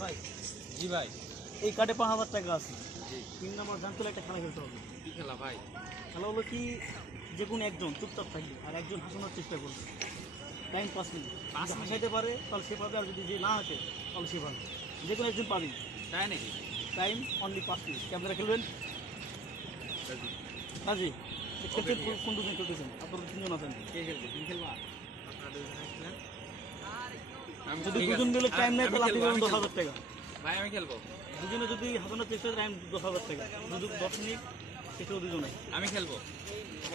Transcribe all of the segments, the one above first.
ভাই জি ভাই এই কার্ডে পাঁচ হাজার টাকা আছে। তিন নম্বর জানতে একটা খেলা খেলতে হবে। কি খেলা ভাই? খেলা হলো কি যে কোনো একজন চুপচাপ থাকবে আর একজন হাসানোর চেষ্টা করবে। টাইম পাঁচ মিনিট পাঁচ হাসাইতে পারে তাহলে সে পাবে আর যদি যে না আসে তাহলে সে পাবে। যে কোনো একজন পাবি তাই নাকি? টাইম অনলি পাঁচ মিনিট ক্যামেরা খেলবেন? হাজি খেলতে কোন দুজন খেলতেছেন আপনারা তিনজন আছেন। কে খেলবে? তুমি খেলবা? আপনারা দুজন আসলেন। আমি যদি দুজন আছে। টাইম নেয় তাহলে আপনি খেলব, পাবেন আমি দশ হাজার টাকা। ভাই আমি খেলব। দুজনে যদি হাসানোর চেষ্টা টাইম দশ হাজার টাকা। যদি দশ মিনিট সেটাও দুজনে। আমি খেলব।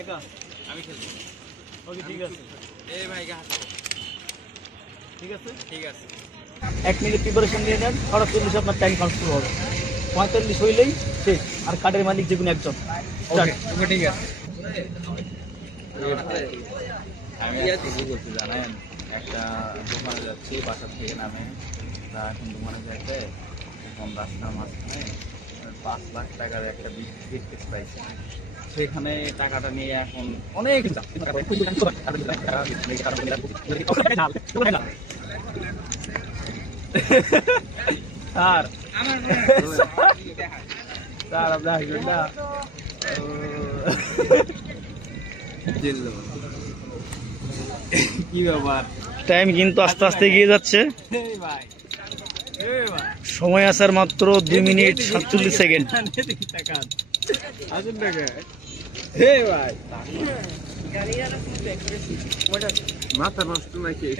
একা? আমি খেলব। ওকে ঠিক আছে। এই ভাইকে হাসাবো ঠিক আছে? ঠিক আছে। এক মিনিট প্রিপারেশন নিয়ে নেন। চল্লিশে আপনার টাইম ট্রান্সফার হবে। পঁয়তাল্লিশ হইলেই শেষ। আর কার্ডের মালিক যে কোনো একজন। ওকে ঠিক আছে। আমি করছি জানেন? একটা দোকানে যাচ্ছি বাসা থেকে নামে। তা এখন দোকানে যাইতে এখন রাস্তার মাঝখানে পাঁচ লাখ টাকার একটা বিদ্যুৎ পাইছে। সেখানে টাকাটা নিয়ে এখন অনেক স্যার স্যার আপনি আসবেন না? কি ব্যাপার? টাইম কিন্তু আস্তে আস্তে এগিয়ে যাচ্ছে। সময় আসার মাত্র দুই মিনিট সাতচল্লিশ সেকেন্ড। মাথা নষ্ট নাকি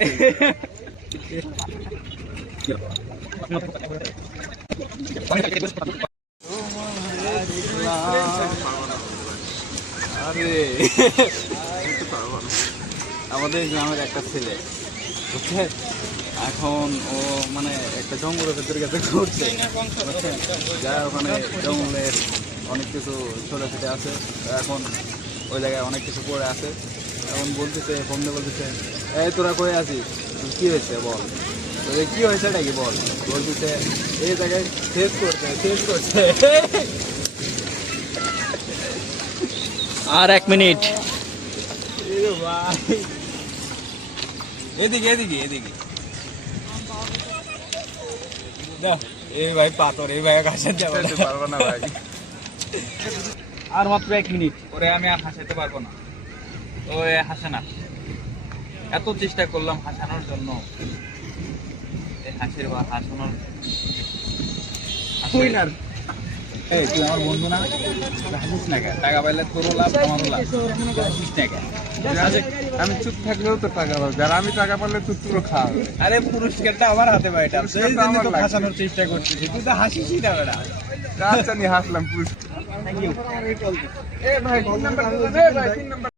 আরে আমাদের গ্রামের একটা ছেলে বুঝছে এখন ও মানে একটা জঙ্গলের ভেতরে গেছে, ঘুরছে? যা ওখানে জঙ্গলের অনেক কিছু ছোটো ছোটো আছে, এখন ওই জায়গায় অনেক কিছু পড়ে আছে। এখন বলতেছে বন্ধু বলতেছে, এই তোরা কই আছিস? কি হয়েছে বল? কি হয়েছে এটা কি বল? বলতেছে, এই জায়গায় শেষ করছে শেষ করছে। আর এক মিনিট। এদিকে এদিকে এদিকে। এই ভাই পাথর এই ভাই কাছে পারব না ভাই। আর মাত্র এক মিনিট ওরে আমি আর হাসাতে পারব না। ও হাসে না এত চেষ্টা করলাম হাসানোর জন্য। এই হাসির বা হাসানোর উইনার এই তুই আমার বন্ধু না? হাসিস না কেন? টাকা পাইলে তোরও লাভ আমারও লাভ। হাসিস না কেন? আমি চুপ থাকলেও তো টাকা পাবো। যারা আমি টাকা পারলে তুই তুলো খাওয়া আরে পুরস্কারটা আমার হাতে ভাইটা পুরস্কারটা সেই জন্য আমার তো হাসানোর চেষ্টা করছিস তুই তো হাসিসই না বেটা। আচ্ছা হাসলাম পুরস্কার। এ ভাই তিন নাম্বার।